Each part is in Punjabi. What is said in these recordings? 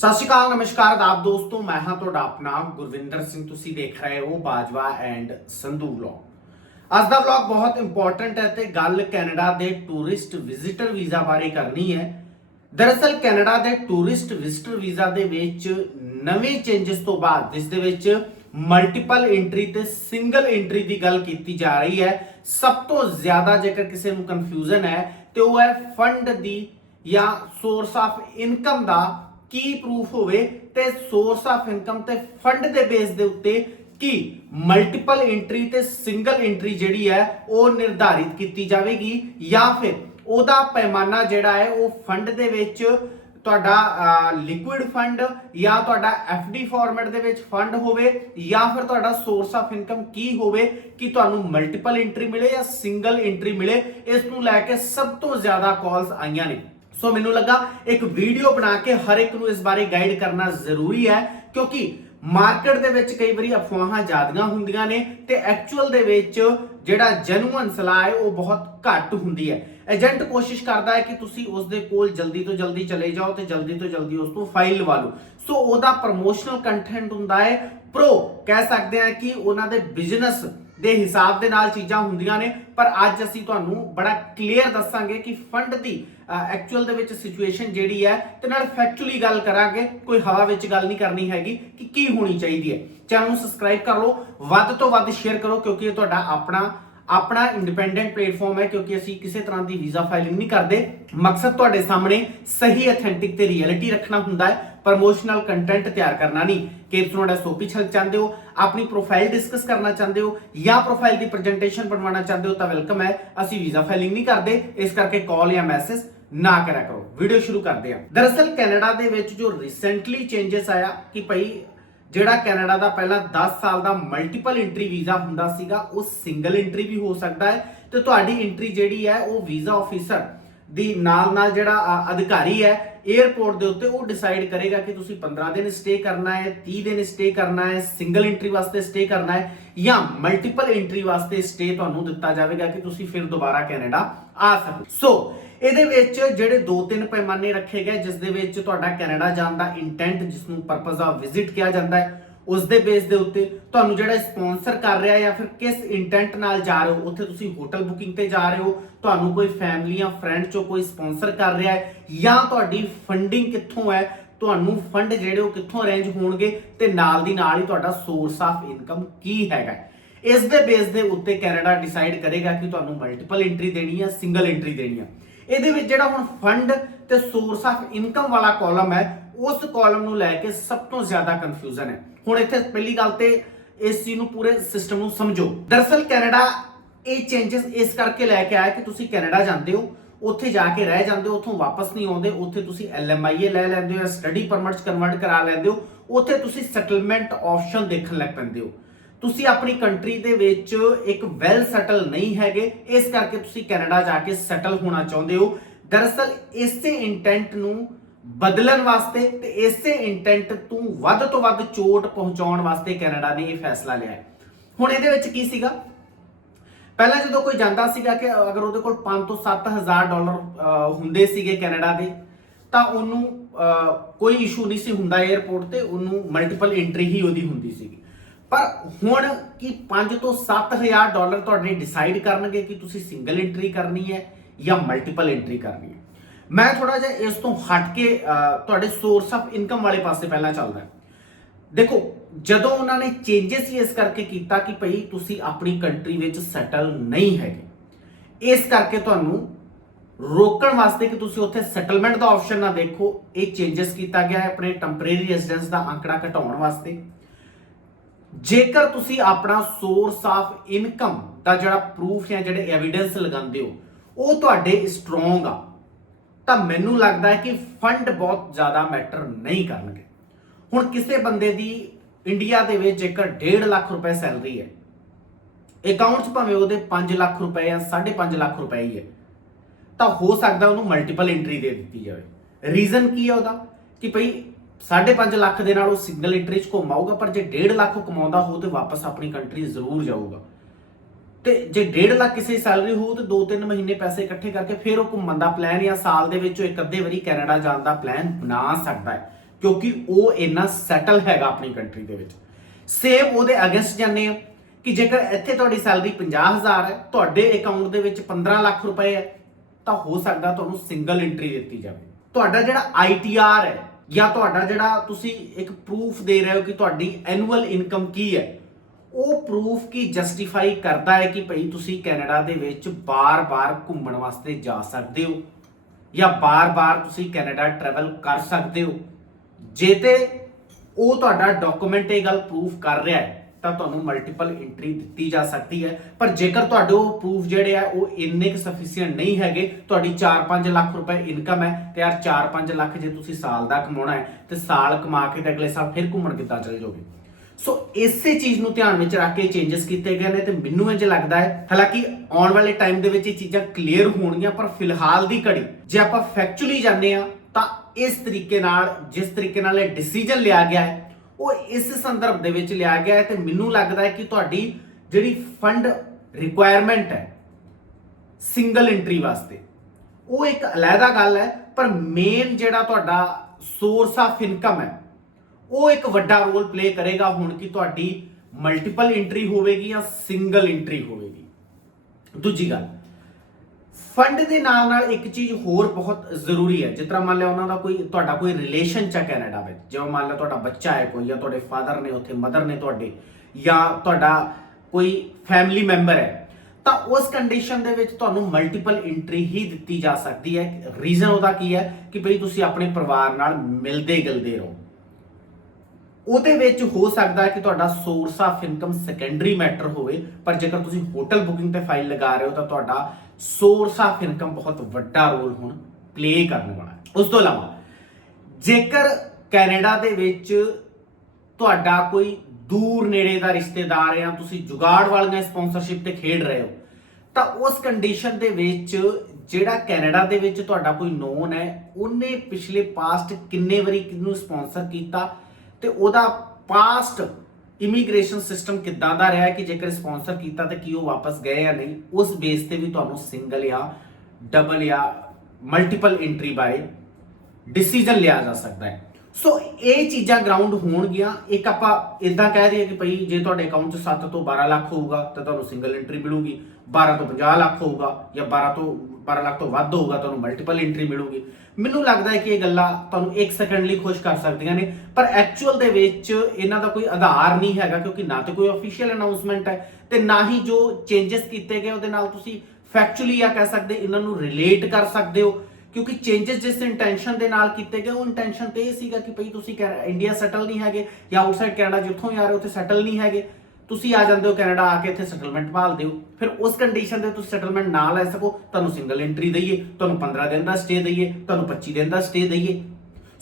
ਸਤਿ ਸ਼੍ਰੀ ਅਕਾਲ, ਨਮਸਕਾਰ ਆਪ ਦੋਸਤੋ, ਮੈਂ ਹਾਂ ਤੁਹਾਡਾ ਆਪਣਾ ਗੁਰਵਿੰਦਰ ਸਿੰਘ। ਤੁਸੀਂ ਦੇਖ ਰਹੇ ਹੋ ਬਾਜਵਾ ਐਂਡ ਸੰਧੂ ਵਲੌਗ। ਅੱਜ ਦਾ ਵਲੌਗ ਬਹੁਤ ਇੰਪੋਰਟੈਂਟ ਹੈ ਤੇ ਗੱਲ ਕੈਨੇਡਾ ਦੇ ਟੂਰਿਸਟ ਵਿਜ਼ਿਟਰ ਵੀਜ਼ਾ ਬਾਰੇ ਕਰਨੀ ਹੈ। ਦਰਅਸਲ, ਕੈਨੇਡਾ ਦੇ ਟੂਰਿਸਟ ਵਿਜ਼ਿਟਰ ਵੀਜ਼ਾ ਦੇ ਵਿੱਚ ਨਵੇਂ ਚੇਂਜਸ ਤੋਂ ਬਾਅਦ, ਜਿਸ ਦੇ ਵਿੱਚ ਮਲਟੀਪਲ ਐਂਟਰੀ ਤੇ ਸਿੰਗਲ ਐਂਟਰੀ ਦੀ ਗੱਲ ਕੀਤੀ ਜਾ ਰਹੀ ਹੈ, ਸਭ ਤੋਂ ਜ਼ਿਆਦਾ ਜੇਕਰ ਕਿਸੇ ਨੂੰ ਕਨਫਿਊਜ਼ਨ ਹੈ, ਤੇ ਉਹ ਹੈ ਫੰਡ ਦੀ ਜਾਂ ਸੋਰਸ ਆਫ ਇਨਕਮ ਦਾ ਕੀ ਪ੍ਰੂਫ ਹੋਵੇ ਤੇ ਸੋਰਸ ਆਫ ਇਨਕਮ ਤੇ ਫੰਡ ਦੇ ਬੇਸ ਦੇ ਉੱਤੇ ਕੀ ਮਲਟੀਪਲ ਐਂਟਰੀ ਤੇ ਸਿੰਗਲ ਐਂਟਰੀ ਜਿਹੜੀ ਹੈ, ਉਹ ਨਿਰਧਾਰਿਤ ਕੀਤੀ ਜਾਵੇਗੀ ਜਾਂ ਫਿਰ ਉਹਦਾ ਪੈਮਾਨਾ ਜਿਹੜਾ ਹੈ, ਉਹ ਫੰਡ ਦੇ ਵਿੱਚ ਤੁਹਾਡਾ ਲਿਕੁਇਡ ਫੰਡ ਜਾਂ ਤੁਹਾਡਾ ਡੀ ਫਾਰਮੈਟ ਦੇ ਵਿੱਚ ਫੰਡ ਹੋਵੇ ਜਾਂ ਫਿਰ ਤੁਹਾਡਾ ਸੋਰਸ ਆਫ ਇਨਕਮ ਕੀ ਹੋਵੇ, ਕਿ ਤੁਹਾਨੂੰ ਮਲਟੀਪਲ ਐਂਟਰੀ ਮਿਲੇ ਜਾਂ ਸਿੰਗਲ ਐਂਟਰੀ ਮਿਲੇ, ਇਸ ਨੂੰ ਲੈ ਕੇ ਸਭ ਤੋਂ ਜ਼ਿਆਦਾ ਕਾਲਸ ਆਈਆਂ ਨੇ। ਸੋ ਮੈਨੂੰ ਲੱਗਾ ਇੱਕ ਵੀਡੀਓ ਬਣਾ ਕੇ ਹਰ ਇੱਕ ਨੂੰ ਇਸ ਬਾਰੇ ਗਾਈਡ ਕਰਨਾ ਜ਼ਰੂਰੀ ਹੈ, ਕਿਉਂਕਿ ਮਾਰਕੀਟ ਦੇ ਵਿੱਚ ਕਈ ਵਾਰੀ ਅਫਵਾਹਾਂ ਜ਼ਿਆਦੀਆਂ ਹੁੰਦੀਆਂ ਨੇ ਤੇ ਐਕਚੁਅਲ ਦੇ ਵਿੱਚ ਜਿਹੜਾ ਜੈਨੂਅਨ ਸਲਾਹ ਹੈ, ਉਹ ਬਹੁਤ ਘੱਟ ਹੁੰਦੀ ਹੈ। ਏਜੰਟ ਕੋਸ਼ਿਸ਼ ਕਰਦਾ ਹੈ ਕਿ ਤੁਸੀਂ ਉਸ ਦੇ ਕੋਲ ਜਲਦੀ ਤੋਂ ਜਲਦੀ ਚਲੇ ਜਾਓ ਤੇ ਜਲਦੀ ਤੋਂ ਜਲਦੀ ਉਸ ਤੋਂ ਫਾਈਲ ਲਵਾ ਲਓ ਸੋ ਉਹਦਾ ਪ੍ਰੋਮੋਸ਼ਨਲ ਕੰਟੈਂਟ ਹੁੰਦਾ ਹੈ। ਪ੍ਰੋ ਕਹਿ ਸਕਦੇ ਆ ਕਿ ਉਹਨਾਂ ਦੇ ਬਿਜ਼ਨਸ ਦੇ ਹਿਸਾਬ ਦੇ ਨਾਲ ਚੀਜ਼ਾਂ ਹੁੰਦੀਆਂ ਨੇ, ਪਰ ਅੱਜ ਅਸੀਂ ਤੁਹਾਨੂੰ ਬੜਾ ਕਲੀਅਰ ਦੱਸਾਂਗੇ ਕਿ ਫੰਡ ਦੀ ਐਕਚੁਅਲ ਦੇ ਵਿੱਚ ਸਿਚੁਏਸ਼ਨ ਜਿਹੜੀ ਹੈ, ਤੇ ਨਾਲ ਫੈਕਚੁਅਲੀ ਗੱਲ ਕਰਾਂਗੇ, ਕੋਈ ਹਵਾ ਵਿੱਚ ਗੱਲ ਨਹੀਂ ਕਰਨੀ ਹੈਗੀ ਕਿ ਕੀ ਹੋਣੀ ਚਾਹੀਦੀ ਹੈ। ਚੈਨਲ ਨੂੰ ਸਬਸਕ੍ਰਾਈਬ ਕਰ ਲਓ, ਵੱਧ ਤੋਂ ਵੱਧ ਸ਼ੇਅਰ ਕਰੋ, ਕਿਉਂਕਿ ਇਹ ਤੁਹਾਡਾ ਆਪਣਾ ਆਪਣਾ ਇੰਡੀਪੈਂਡੈਂਟ ਪਲੇਟਫਾਰਮ ਹੈ ਕਿਉਂਕਿ ਅਸੀਂ ਕਿਸੇ ਤਰ੍ਹਾਂ ਦੀ ਵੀਜ਼ਾ ਫਾਈਲਿੰਗ ਨਹੀਂ ਕਰਦੇ। ਮਕਸਦ ਤੁਹਾਡੇ ਸਾਹਮਣੇ ਸਹੀ ਅਥੈਂਟਿਕ ਤੇ ਰਿਐਲਿਟੀ ਰੱਖਣਾ ਹੁੰਦਾ ਹੈ। ਪ੍ਰੋਮੋਸ਼ਨਲ ਕੰਟੈਂਟ ਤਿਆਰ ਕਰਨਾ ਨਹੀਂ। ਕਿ ਤੁਸੀਂ ਤੁਹਾਡਾ ਸੋਪੀ ਛਲ ਚਾਹੁੰਦੇ ਹੋ, ਆਪਣੀ ਪ੍ਰੋਫਾਈਲ ਡਿਸਕਸ ਕਰਨਾ ਚਾਹੁੰਦੇ ਹੋ ਜਾਂ ਪ੍ਰੋਫਾਈਲ ਦੀ ਪ੍ਰੈਜੈਂਟੇਸ਼ਨ ਬਣਵਾਉਣਾ ਚਾਹੁੰਦੇ ਹੋ ਤਾਂ ਵੈਲਕਮ ਹੈ। ਅਸੀਂ ਵੀਜ਼ਾ ਫਾਈਲਿੰਗ ਨਹੀਂ ਕਰਦੇ। ਇਸ ਕਰਕੇ ਕਾਲ ਜਾਂ ਮੈਸੇਜ ਨਾ ਕਰਿਆ ਕਰੋ। ਵੀਡੀਓ ਸ਼ੁਰੂ ਕਰਦੇ ਹਾਂ। ਦਰਅਸਲ ਕੈਨੇਡਾ ਦੇ ਵਿੱਚ ਜੋ ਰੀਸੈਂਟਲੀ ਚੇਂਜਸ ਆਇਆ ਕਿ ਭਈ ਜਿਹੜਾ ਕੈਨੇਡਾ ਦਾ ਪਹਿਲਾਂ 10 ਸਾਲ ਦਾ ਮਲਟੀਪਲ ਐਂਟਰੀ ਵੀਜ਼ਾ ਹੁੰਦਾ ਸੀਗਾ, ਉਹ ਸਿੰਗਲ ਐਂਟਰੀ ਵੀ ਹੋ ਸਕਦਾ ਹੈ ਤੇ ਤੁਹਾਡੀ ਐਂਟਰੀ ਜਿਹੜੀ ਹੈ, ਉਹ ਵੀਜ਼ਾ ਆਫੀਸਰ ਦੀ ਨਾਲ ਨਾਲ ਜਿਹੜਾ ਅਧਿਕਾਰੀ ਹੈ 에ਅਰਪੋਰਟ ਦੇ ਉੱਤੇ ਉਹ ਡਿਸਾਈਡ ਕਰੇਗਾ ਕਿ ਤੁਸੀਂ 15 ਦਿਨ ਸਟੇ ਕਰਨਾ ਹੈ 30 ਦਿਨ ਸਟੇ ਕਰਨਾ ਹੈ ਸਿੰਗਲ ਐਂਟਰੀ ਵਾਸਤੇ ਸਟੇ ਕਰਨਾ ਹੈ, ਜਾਂ ਮਲਟੀਪਲ ਐਂਟਰੀ ਵਾਸਤੇ ਸਟੇ ਤੁਹਾਨੂੰ ਦਿੱਤਾ ਜਾਵੇਗਾ ਕਿ ਤੁਸੀਂ ਫਿਰ ਦੁਬਾਰਾ ਕੈਨੇਡਾ ਆ ਸਕੋ। ਸੋ ਇਹਦੇ ਵਿੱਚ ਜਿਹੜੇ ਦੋ ਤਿੰਨ ਪੈਮਾਨੇ ਰੱਖੇ ਗਏ, ਜਿਸ ਦੇ ਵਿੱਚ ਤੁਹਾਡਾ ਕੈਨੇਡਾ ਜਾਣ ਦਾ ਇੰਟੈਂਟ ਜਿਸ ਨੂੰ ਪਰਪਸ ਆਫ ਵਿਜ਼ਿਟ ਕਿਹਾ ਜਾਂਦਾ ਹੈ, ਉਸ ਦੇ ਬੇਸ ਦੇ ਉੱਤੇ ਤੁਹਾਨੂੰ ਜਿਹੜਾ ਸਪਾਂਸਰ ਕਰ ਰਿਹਾ ਜਾਂ ਫਿਰ ਕਿਸ ਇੰਟੈਂਟ ਨਾਲ ਜਾ ਰਹੇ ਹੋ, ਉੱਥੇ ਤੁਸੀਂ ਹੋਟਲ ਬੁਕਿੰਗ ਤੇ ਜਾ ਰਹੇ ਹੋ, ਤੁਹਾਨੂੰ ਕੋਈ ਫੈਮਿਲੀ ਜਾਂ ਫਰੈਂਡ ਚੋਂ ਕੋਈ ਸਪਾਂਸਰ ਕਰ ਰਿਹਾ ਹੈ, ਜਾਂ ਤੁਹਾਡੀ ਫੰਡਿੰਗ ਕਿੱਥੋਂ ਹੈ, ਤੁਹਾਨੂੰ ਫੰਡ ਜਿਹੜੇ ਉਹ ਕਿੱਥੋਂ ਅਰੇਂਜ ਹੋਣਗੇ, ਤੇ ਨਾਲ ਦੀ ਨਾਲ ਹੀ ਤੁਹਾਡਾ ਸੋਰਸ ਆਫ ਇਨਕਮ ਕੀ ਹੈਗਾ ਇਸ ਦੇ ਬੇਸ ਦੇ ਉੱਤੇ ਕੈਨੇਡਾ ਡਿਸਾਈਡ ਕਰੇਗਾ ਕਿ ਤੁਹਾਨੂੰ ਮਲਟੀਪਲ ਐਂਟਰੀ ਦੇਣੀ ਹੈ ਸਿੰਗਲ ਐਂਟਰੀ ਦੇਣੀ ਹੈ। ਇਹਦੇ ਵਿੱਚ ਜਿਹੜਾ ਹੁਣ ਫੰਡ ਤੇ ਸੋਰਸ ਆਫ ਇਨਕਮ ਵਾਲਾ ਕਾਲਮ ਹੈ, ਉਸ ਕਾਲਮ ਨੂੰ ਲੈ ਕੇ ਸਭ ਤੋਂ ਜ਼ਿਆਦਾ ਕਨਫਿਊਜ਼ਨ ਹੈ। ਹੁਣ ਇੱਥੇ ਪਹਿਲੀ ਗੱਲ ਤੇ ਇਸ ਚੀਜ਼ ਨੂੰ ਪੂਰੇ ਸਿਸਟਮ ਨੂੰ ਸਮਝੋ। ਦਰਅਸਲ ਕੈਨੇਡਾ ਇਹ ਚੇਂਜਸ ਇਸ ਕਰਕੇ ਲੈ ਕੇ ਆਇਆ ਕਿ ਤੁਸੀਂ ਕੈਨੇਡਾ ਜਾਂਦੇ ਹੋ, ਉੱਥੇ ਜਾ ਕੇ ਰਹਿ ਜਾਂਦੇ ਹੋ, ਉੱਥੋਂ ਵਾਪਸ ਨਹੀਂ ਆਉਂਦੇ, ਉੱਥੇ ਤੁਸੀਂ ਐਲਐਮਆਈਏ ਲੈ ਲੈਂਦੇ ਹੋ ਜਾਂ ਸਟੱਡੀ ਪਰਮਿਟਸ ਕਨਵਰਟ ਕਰਾ ਲੈਂਦੇ ਹੋ, ਉੱਥੇ ਤੁਸੀਂ ਸੈਟਲਮੈਂਟ ਆਪਸ਼ਨ ਦੇਖਣ ਲੱਗ ਪੈਂਦੇ ਹੋ। ਤੁਸੀਂ ਆਪਣੀ ਕੰਟਰੀ ਦੇ ਵਿੱਚ ਇੱਕ ਵੈਲ ਸੈਟਲ ਨਹੀਂ ਹੈਗੇ ਇਸ ਕਰਕੇ ਤੁਸੀਂ ਕੈਨੇਡਾ ਜਾ ਕੇ ਸੈਟਲ ਹੋਣਾ ਚਾਹੁੰਦੇ ਹੋ। ਦਰਅਸਲ ਇਸੇ ਇੰਟੈਂਟ ਨੂੰ ਬਦਲਣ ਵਾਸਤੇ ਤੇ ਇਸੇ ਇੰਟੈਂਟ ਤੋਂ ਵੱਧ ਤੋਂ ਵੱਧ ਚੋਟ ਪਹੁੰਚਾਉਣ ਵਾਸਤੇ ਕੈਨੇਡਾ ਨੇ ਇਹ ਫੈਸਲਾ ਲਿਆ ਹੈ। ਹੁਣ ਇਹਦੇ ਵਿੱਚ ਕੀ ਸੀਗਾ? ਪਹਿਲਾਂ ਜਦੋਂ ਕੋਈ ਜਾਂਦਾ ਸੀਗਾ ਕਿ ਅਗਰ ਉਹਦੇ ਕੋਲ 5 ਤੋਂ 7000 ਡਾਲਰ ਅਹ, ਹੁੰਦੇ ਸੀਗੇ ਕੈਨੇਡਾ ਦੇ ਤਾਂ ਉਹਨੂੰ ਕੋਈ ਇਸ਼ੂ ਨਹੀਂ ਸੀ ਹੁੰਦਾ 에ਅਰਪੋਰਟ ਤੇ ਉਹਨੂੰ ਮਲਟੀਪਲ ਐਂਟਰੀ ਹੀ ਉਹਦੀ ਹੁੰਦੀ ਸੀਗੀ। ਪਰ ਹੁਣ ਕੀ 5 ਤੋਂ 7000 ਡਾਲਰ ਤੁਹਾਡੇ ਡਿਸਾਈਡ ਕਰਨਗੇ ਕਿ ਤੁਸੀਂ ਸਿੰਗਲ ਐਂਟਰੀ ਕਰਨੀ ਹੈ ਜਾਂ ਮਲਟੀਪਲ ਐਂਟਰੀ ਕਰਨੀ ਹੈ? ਮੈਂ ਥੋੜਾ ਜਿਹਾ ਇਸ ਤੋਂ ਹਟ ਕੇ ਤੁਹਾਡੇ ਸੋਰਸ ਆਫ ਇਨਕਮ ਵਾਲੇ ਪਾਸੇ ਪਹਿਲਾਂ ਚੱਲਦਾ। ਦੇਖੋ, ਜਦੋਂ ਉਹਨਾਂ ਨੇ ਚੇਂਜਸ ਇਸ ਕਰਕੇ ਕੀਤਾ ਕਿ ਭਈ ਤੁਸੀਂ ਆਪਣੀ ਕੰਟਰੀ ਵਿੱਚ ਸੈਟਲ ਨਹੀਂ ਹੈਗੇ, ਇਸ ਕਰਕੇ ਤੁਹਾਨੂੰ ਰੋਕਣ ਵਾਸਤੇ ਕਿ ਤੁਸੀਂ ਉੱਥੇ ਸੈਟਲਮੈਂਟ ਦਾ ਆਪਸ਼ਨ ਨਾ ਦੇਖੋ। ਇਹ ਚੇਂਜਸ ਕੀਤਾ ਗਿਆ ਹੈ ਆਪਣੇ ਟੈਂਪਰੇਰੀ ਰੈਜ਼ੀਡੈਂਸ ਦਾ ਅੰਕੜਾ ਘਟਾਉਣ ਵਾਸਤੇ। ਜੇਕਰ ਤੁਸੀਂ ਆਪਣਾ ਸੋਰਸ ਆਫ ਇਨਕਮ ਦਾ ਜਿਹੜਾ ਪ੍ਰੂਫ ਜਾਂ ਜਿਹੜੇ ਐਵੀਡੈਂਸ ਲਗਾਉਂਦੇ ਹੋ, ਉਹ ਤੁਹਾਡੇ ਸਟਰੋਂਗ ਆ, ਤਾਂ ਮੈਨੂੰ ਲੱਗਦਾ ਹੈ ਕਿ ਫੰਡ ਬਹੁਤ ਜ਼ਿਆਦਾ ਮੈਟਰ ਨਹੀਂ ਕਰਨਗੇ। ਹੁਣ ਕਿਸੇ ਬੰਦੇ ਦੀ ਇੰਡੀਆ ਦੇ ਵਿੱਚ ਜੇਕਰ 1.5 ਲੱਖ ਰੁਪਏ ਸੈਲਰੀ ਹੈ ਅਕਾਊਂਟਸ ਭਾਵੇਂ ਉਹਦੇ 5 ਲੱਖ ਰੁਪਏ ਜਾਂ 5.5 ਲੱਖ ਰੁਪਏ ਹੀ ਹੈ, ਤਾਂ ਹੋ ਸਕਦਾ ਉਹਨੂੰ ਮਲਟੀਪਲ ਐਂਟਰੀ ਦੇ ਦਿੱਤੀ ਜਾਵੇ। ਰੀਜ਼ਨ ਕੀ ਹੈ ਉਹਦਾ? ਕਿ ਭਈ 5.5 ਲੱਖ ਦੇ ਨਾਲ ਉਹ ਸਿੰਗਲ ਇੰਟਰੀ 'ਚ ਘੁੰਮਾਊਗਾ ਪਰ ਜੇ 1.5 ਲੱਖ ਕਮਾਉਂਦਾ ਹੋ ਤੇ ਵਾਪਸ ਆਪਣੀ ਕੰਟਰੀ ਜ਼ਰੂਰ ਜਾਊਗਾ। ਤੇ ਜੇ 1.5 ਲੱਖ ਕਿਸੇ ਸੈਲਰੀ ਹੋਊ ਤੇ 2-3 ਮਹੀਨੇ ਪੈਸੇ ਇਕੱਠੇ ਕਰਕੇ ਫਿਰ ਉਹ ਘੁੰਮਣ ਦਾ ਪਲਾਨ ਜਾਂ ਸਾਲ ਦੇ ਵਿੱਚ ਇੱਕ ਅੱਧੇ ਵਾਰੀ ਕੈਨੇਡਾ ਜਾਣ ਦਾ ਪਲਾਨ ਬਣਾ ਸਕਦਾ ਹੈ, ਕਿਉਂਕਿ ਉਹ ਇੰਨਾ ਸੈਟਲ ਹੈਗਾ ਆਪਣੀ ਕੰਟਰੀ ਦੇ ਵਿੱਚ। ਸੇਮ ਉਹਦੇ ਅਗੇਂਸਟ ਜਾਂਦੇ ਆ ਕਿ ਜੇਕਰ ਇੱਥੇ ਤੁਹਾਡੀ ਸੈਲਰੀ 50000 ਹੈ, ਤੁਹਾਡੇ ਅਕਾਊਂਟ ਦੇ ਵਿੱਚ 15 ਲੱਖ ਰੁਪਏ ਹੈ, ਤਾਂ ਹੋ ਸਕਦਾ ਤੁਹਾਨੂੰ ਸਿੰਗਲ ਐਂਟਰੀ ਦਿੱਤੀ ਜਾਵੇ। ਤੁਹਾਡਾ ਜਿਹੜਾ ਆਈਟੀਆਰ ਹੈ ਜਾਂ ਤੁਹਾਡਾ ਜਿਹੜਾ ਤੁਸੀਂ ਇੱਕ ਪ੍ਰੂਫ ਦੇ ਰਹੇ ਹੋ ਕਿ ਤੁਹਾਡੀ ਐਨੂਅਲ ਇਨਕਮ ਕੀ ਹੈ, ਉਹ ਪ੍ਰੂਫ ਕੀ ਜਸਟੀਫਾਈ ਕਰਦਾ ਹੈ ਕਿ ਭਈ ਤੁਸੀਂ ਕੈਨੇਡਾ ਦੇ ਵਿੱਚ ਬਾਰ-ਬਾਰ ਘੁੰਮਣ ਵਾਸਤੇ ਜਾ ਸਕਦੇ ਹੋ ਜਾਂ ਬਾਰ-ਬਾਰ ਤੁਸੀਂ ਕੈਨੇਡਾ ਟਰੈਵਲ ਕਰ ਸਕਦੇ ਹੋ? ਜੇ ਤੇ ਉਹ ਤੁਹਾਡਾ ਡਾਕੂਮੈਂਟ ਇਹ ਗੱਲ ਪ੍ਰੂਫ ਕਰ ਰਿਹਾ ਹੈ ਤਾਂ ਤੁਹਾਨੂੰ ਮਲਟੀਪਲ ਐਂਟਰੀ ਦਿੱਤੀ ਜਾ ਸਕਦੀ ਹੈ। ਪਰ ਜੇਕਰ ਤੁਹਾਡੇ ਉਹ ਪ੍ਰੂਫ ਜਿਹੜੇ ਆ, ਉਹ ਇੰਨੇ ਕੁ ਸਫੀਸ਼ੀਐਂਟ ਨਹੀਂ ਹੈਗੇ, ਤੁਹਾਡੀ 4-5 ਲੱਖ ਰੁਪਏ ਇਨਕਮ ਹੈ ਤੇ ਯਾਰ 4-5 ਲੱਖ ਜੇ ਤੁਸੀਂ ਸਾਲ ਦਾ ਕਮਾਉਣਾ ਹੈ ਤੇ ਸਾਲ ਕਮਾ ਕੇ ਤੇ ਅਗਲੇ ਸਾਲ ਫਿਰ ਘੁੰਮਣ ਕਿੱਦਾਂ ਚਲੇ ਜਾਓਗੇ? ਸੋ ਇਸੇ ਚੀਜ਼ ਨੂੰ ਧਿਆਨ ਵਿੱਚ ਰੱਖ ਕੇ ਚੇਂਜਸ ਕੀਤੇ ਗਏ ਨੇ ਤੇ ਮੈਨੂੰ ਇੰਜ ਲੱਗਦਾ ਹੈ, ਹਾਲਾਂਕਿ ਆਉਣ ਵਾਲੇ ਟਾਈਮ ਦੇ ਵਿੱਚ ਇਹ ਚੀਜ਼ਾਂ ਕਲੀਅਰ ਹੋਣਗੀਆਂ, ਪਰ ਫਿਲਹਾਲ ਦੀ ਘੜੀ, ਜੇ ਆਪਾਂ ਫੈਕਚੁਅਲੀ ਜਾਂਦੇ ਆ ਤਾਂ ਇਸ ਤਰੀਕੇ ਨਾਲ, ਜਿਸ ਤਰੀਕੇ ਨਾਲ ਇਹ ਡਿਸੀਜਨ ਲਿਆ ਗਿਆ ਹੈ ਉਹ ਇਸ ਸੰਦਰਭ ਦੇ ਵਿੱਚ ਲਿਆ ਗਿਆ ਹੈ ਤੇ ਮੈਨੂੰ ਲੱਗਦਾ ਹੈ ਕਿ ਤੁਹਾਡੀ ਜਿਹੜੀ ਫੰਡ ਰਿਕੁਆਇਰਮੈਂਟ ਹੈ ਸਿੰਗਲ ਐਂਟਰੀ ਵਾਸਤੇ, ਉਹ ਇੱਕ ਅਲੱਗਾ ਗੱਲ ਹੈ, ਪਰ ਮੇਨ ਜਿਹੜਾ ਤੁਹਾਡਾ ਸੋਰਸ ਆਫ ਇਨਕਮ ਹੈ, ਉਹ ਇੱਕ ਵੱਡਾ ਰੋਲ ਪਲੇ ਕਰੇਗਾ ਹੁਣ ਕਿ ਤੁਹਾਡੀ ਮਲਟੀਪਲ ਐਂਟਰੀ ਹੋਵੇਗੀ ਜਾਂ ਸਿੰਗਲ ਐਂਟਰੀ ਹੋਵੇਗੀ। ਦੂਜੀ ਗੱਲ ਫੰਡ ਦੇ ਨਾਲ ਨਾਲ ਇੱਕ ਚੀਜ਼ ਹੋਰ ਬਹੁਤ ਜ਼ਰੂਰੀ ਹੈ। ਜਿਸ ਤਰ੍ਹਾਂ ਮੰਨ ਲਿਆ ਉਹਨਾਂ ਦਾ ਕੋਈ, ਤੁਹਾਡਾ ਕੋਈ ਰਿਲੇਸ਼ਨ ਚ ਹੈ ਕੈਨੇਡਾ ਵਿੱਚ। ਜਿਵੇਂ ਮੰਨ ਲਿਆ ਤੁਹਾਡਾ ਬੱਚਾ ਹੈ ਕੋਈ ਜਾਂ ਤੁਹਾਡੇ ਫਾਦਰ ਨੇ, ਉੱਥੇ ਮਦਰ ਨੇ ਤੁਹਾਡੇ, ਜਾਂ ਤੁਹਾਡਾ ਕੋਈ ਫੈਮਿਲੀ ਮੈਂਬਰ ਹੈ, ਤਾਂ ਉਸ ਕੰਡੀਸ਼ਨ ਦੇ ਵਿੱਚ ਤੁਹਾਨੂੰ ਮਲਟੀਪਲ ਐਂਟਰੀ ਹੀ ਦਿੱਤੀ ਜਾ ਸਕਦੀ ਹੈ। ਰੀਜ਼ਨ ਉਹਦਾ ਕੀ ਹੈ ਕਿ ਭਈ ਤੁਸੀਂ ਆਪਣੇ ਪਰਿਵਾਰ ਨਾਲ ਮਿਲਦੇ ਗਿਲਦੇ ਰਹੋ। ਉਹਦੇ ਵਿੱਚ ਹੋ ਸਕਦਾ ਹੈ ਕਿ ਤੁਹਾਡਾ source of income secondary matter ਹੋਵੇ, ਪਰ ਜੇਕਰ ਤੁਸੀਂ ਹੋਟਲ ਬੁਕਿੰਗ ਤੇ ਫਾਈਲ ਲਗਾ ਰਹੇ ਹੋ, ਤਾਂ ਤੁਹਾਡਾ ਸੋਰਸ ਆਫ ਇਨਕਮ ਬਹੁਤ ਵੱਡਾ ਰੋਲ ਹੁਣ ਪਲੇ ਕਰਨ ਵਾਲਾ ਹੈ। ਉਸ ਤੋਂ ਇਲਾਵਾ, ਜੇਕਰ ਕੈਨੇਡਾ ਦੇ ਵਿੱਚ ਤੁਹਾਡਾ ਕੋਈ ਦੂਰ ਨੇੜੇ ਦਾ ਰਿਸ਼ਤੇਦਾਰ ਜਾਂ ਤੁਸੀਂ ਜੁਗਾੜ ਵਾਲੀਆਂ ਸਪਾਂਸਰਸ਼ਿਪ ਤੇ ਖੇਡ ਰਹੇ ਹੋ, ਤਾਂ ਉਸ ਕੰਡੀਸ਼ਨ ਦੇ ਵਿੱਚ ਜਿਹੜਾ ਕੈਨੇਡਾ ਦੇ ਵਿੱਚ ਤੁਹਾਡਾ ਕੋਈ ਨੋਨ ਹੈ, ਉਹਨੇ ਪਿਛਲੇ ਪਾਸਟ ਕਿੰਨੇ ਵਾਰੀ ਕਿਹਨੂੰ ਸਪਾਂਸਰ ਕੀਤਾ ਤੇ ਉਹਦਾ ਪਾਸਟ ਇਮੀਗ੍ਰੇਸ਼ਨ ਸਿਸਟਮ ਕਿੱਦਾਂ ਦਾ ਰਿਹਾ ਕਿ ਜੇਕਰ ਸਪਾਂਸਰ ਕੀਤਾ ਤੇ ਕੀ ਉਹ ਵਾਪਸ ਗਏ ਜਾਂ ਨਹੀਂ, ਉਸ ਬੇਸ ਤੇ ਵੀ ਤੁਹਾਨੂੰ ਸਿੰਗਲ ਜਾਂ ਡਬਲ ਜਾਂ ਮਲਟੀਪਲ ਐਂਟਰੀ ਬਾਏ ਡਿਸੀਜਨ ਲਿਆ ਜਾ ਸਕਦਾ ਹੈ। ਸੋ ਇਹ ਚੀਜ਼ਾਂ ਗਰਾਊਂਡ ਹੋਣਗੀਆਂ ਇੱਕ ਆਪਾਂ ਇਦਾਂ ਕਹਿ ਦਈਏ ਕਿ ਭਈ ਜੇ ਤੁਹਾਡੇ ਅਕਾਊਂਟ 'ਚ 7 ਤੋਂ 12 ਲੱਖ ਹੋਊਗਾ ਤਾਂ ਤੁਹਾਨੂੰ ਸਿੰਗਲ ਐਂਟਰੀ ਮਿਲੂਗੀ 12 ਤੋਂ 50 ਲੱਖ ਹੋਊਗਾ ਜਾਂ 12 ਤੋਂ 12 ਲੱਖ ਤੋਂ ਵੱਧ ਹੋਊਗਾ, ਤੁਹਾਨੂੰ ਮਲਟੀਪਲ ਐਂਟਰੀ ਮਿਲੂਗੀ। ਮੈਨੂੰ ਲੱਗਦਾ ਹੈ ਕਿ ਇਹ ਗੱਲਾਂ ਤੁਹਾਨੂੰ 1 ਸੈਕਿੰਡ ਲਈ ਖੁਸ਼ ਕਰ ਸਕਦੀਆਂ ਨੇ, ਪਰ ਐਕਚੁਅਲ ਦੇ ਵਿੱਚ ਇਹਨਾਂ ਦਾ ਕੋਈ ਆਧਾਰ ਨਹੀਂ ਹੈਗਾ, ਕਿਉਂਕਿ ਨਾ ਤੇ ਕੋਈ ਅਫੀਸ਼ੀਅਲ ਅਨਾਉਂਸਮੈਂਟ ਹੈ ਤੇ ਨਾ ਹੀ ਜੋ ਚੇਂਜਸ ਕੀਤੇ ਗਏ, ਉਹਦੇ ਨਾਲ ਤੁਸੀਂ ਫੈਕਚੁਅਲੀ ਆ ਕਹਿ ਸਕਦੇ, ਇਹਨਾਂ ਨੂੰ ਰਿਲੇਟ ਕਰ ਸਕਦੇ ਹੋ। ਕਿਉਂਕਿ ਚੇਂਜਸ ਜਿਸ ਇੰਟੈਂਸ਼ਨ ਦੇ ਨਾਲ ਕੀਤੇ ਗਏ, ਉਹ ਇੰਟੈਂਸ਼ਨ ਤੇ ਇਹ ਸੀਗਾ ਕਿ ਭਈ ਤੁਸੀਂ ਇੰਡੀਆ ਸੈਟਲ ਨਹੀਂ ਹੈਗੇ, ਜਾਂ ਆਊਟਸਾਈਡ ਕੈਨੇਡਾ ਜਿੱਥੋਂ ਹੀ ਆ ਰਹੇ ਹੋ, ਉੱਥੇ ਸੈਟਲ ਨਹੀਂ ਹੈਗੇ। ਤੁਸੀਂ ਆ ਜਾਂਦੇ ਹੋ ਕੈਨੇਡਾ, ਆ ਕੇ ਇੱਥੇ ਸੈਟਲਮੈਂਟ ਭਾਲਦੇ ਹੋ। ਫਿਰ ਉਸ ਕੰਡੀਸ਼ਨ ਦੇ ਤੁਸੀਂ ਸੈਟਲਮੈਂਟ ਨਾ ਲੈ ਸਕੋ। ਤੁਹਾਨੂੰ ਸਿੰਗਲ ਐਂਟਰੀ ਦਈਏ, ਤੁਹਾਨੂੰ 15 ਦਿਨ ਦਾ ਸਟੇ ਦਈਏ, ਤੁਹਾਨੂੰ 25 ਦਿਨ ਦਾ ਸਟੇ ਦਈਏ।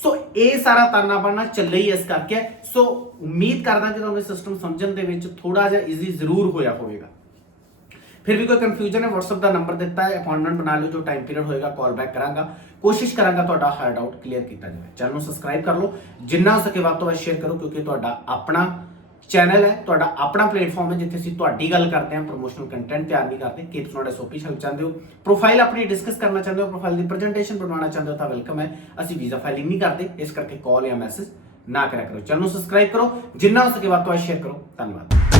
ਸੋ ਇਹ ਸਾਰਾ ਤਾਨਾ ਬਾਨਾ ਚੱਲੇ ਹੀ ਇਸ ਕਰਕੇ ਸੋ ਉਮੀਦ ਕਰਦਾ ਕਿ ਤੁਹਾਨੂੰ ਇਹ ਸਿਸਟਮ ਸਮਝਣ ਦੇ ਵਿੱਚ ਥੋੜਾ ਜਿਹਾ ਈਜ਼ੀ ਜ਼ਰੂਰ ਹੋਇਆ ਹੋਵੇਗਾ। ਫਿਰ ਵੀ ਕੋਈ ਕਨਫਿਊਜ਼ਨ ਹੈ, WhatsApp ਦਾ ਨੰਬਰ ਦਿੱਤਾ ਹੈ ਅਪਾਇੰਟਮੈਂਟ ਬਣਾ ਲਿਓ, ਜੋ ਟਾਈਮ ਪੀਰੀਅਡ ਹੋਏਗਾ ਕਾਲ ਬੈਕ ਕਰਾਂਗਾ। ਕੋਸ਼ਿਸ਼ ਕਰਾਂਗਾ ਤੁਹਾਡਾ ਹਰ ਡਾਊਟ ਕਲੀਅਰ ਕੀਤਾ ਜਾਵੇ। ਚੈਨਲ ਨੂੰ ਸਬਸਕ੍ਰਾਈਬ ਕਰ ਲਓ। ਜਿੰਨਾ ਹੋ ਸਕੇ ਵੱਧ ਤੋਂ ਵੱਧ ਸ਼ੇਅਰ ਕਰੋ, ਕਿਉਂਕਿ ਤੁਹਾਡਾ ਆਪਣਾ ਚੈਨਲ ਹੈ, ਤੁਹਾਡਾ ਆਪਣਾ ਪਲੇਟਫਾਰਮ ਹੈ, ਜਿੱਥੇ ਅਸੀਂ ਤੁਹਾਡੀ ਗੱਲ ਕਰਦੇ ਹਾਂ ਪ੍ਰੋਮੋਸ਼ਨਲ ਕੰਟੈਂਟ ਤਿਆਰ ਨਹੀਂ ਕਰਦੇ ਕਿਪਸ ਨੋਟ ਐਸਓਪੀ help ਚਾਹੁੰਦੇ ਹੋ ਪ੍ਰੋਫਾਈਲ ਆਪਣੀ ਡਿਸਕਸ ਕਰਨਾ ਚਾਹੁੰਦੇ ਹੋ ਪ੍ਰੋਫਾਈਲ ਦੀ ਪ੍ਰੈਜੈਂਟੇਸ਼ਨ ਬਣਵਾਉਣਾ ਚਾਹੁੰਦੇ ਹੋ, ਤਾਂ ਵੈਲਕਮ ਹੈ। ਅਸੀਂ ਵੀਜ਼ਾ ਫਾਈਲਿੰਗ ਨਹੀਂ ਕਰਦੇ, ਇਸ ਕਰਕੇ ਕਾਲ ਜਾਂ ਮੈਸੇਜ ਨਾ ਕਰਿਆ ਕਰੋ। ਚੈਨਲ ਨੂੰ ਸਬਸਕ੍ਰਾਈਬ ਕਰੋ, ਜਿੰਨਾ ਹੋ ਸਕੇ ਵੱਧ ਤੋਂ ਵੱਧ ਸ਼ੇਅਰ ਕਰੋ। ਧੰਨਵਾਦ।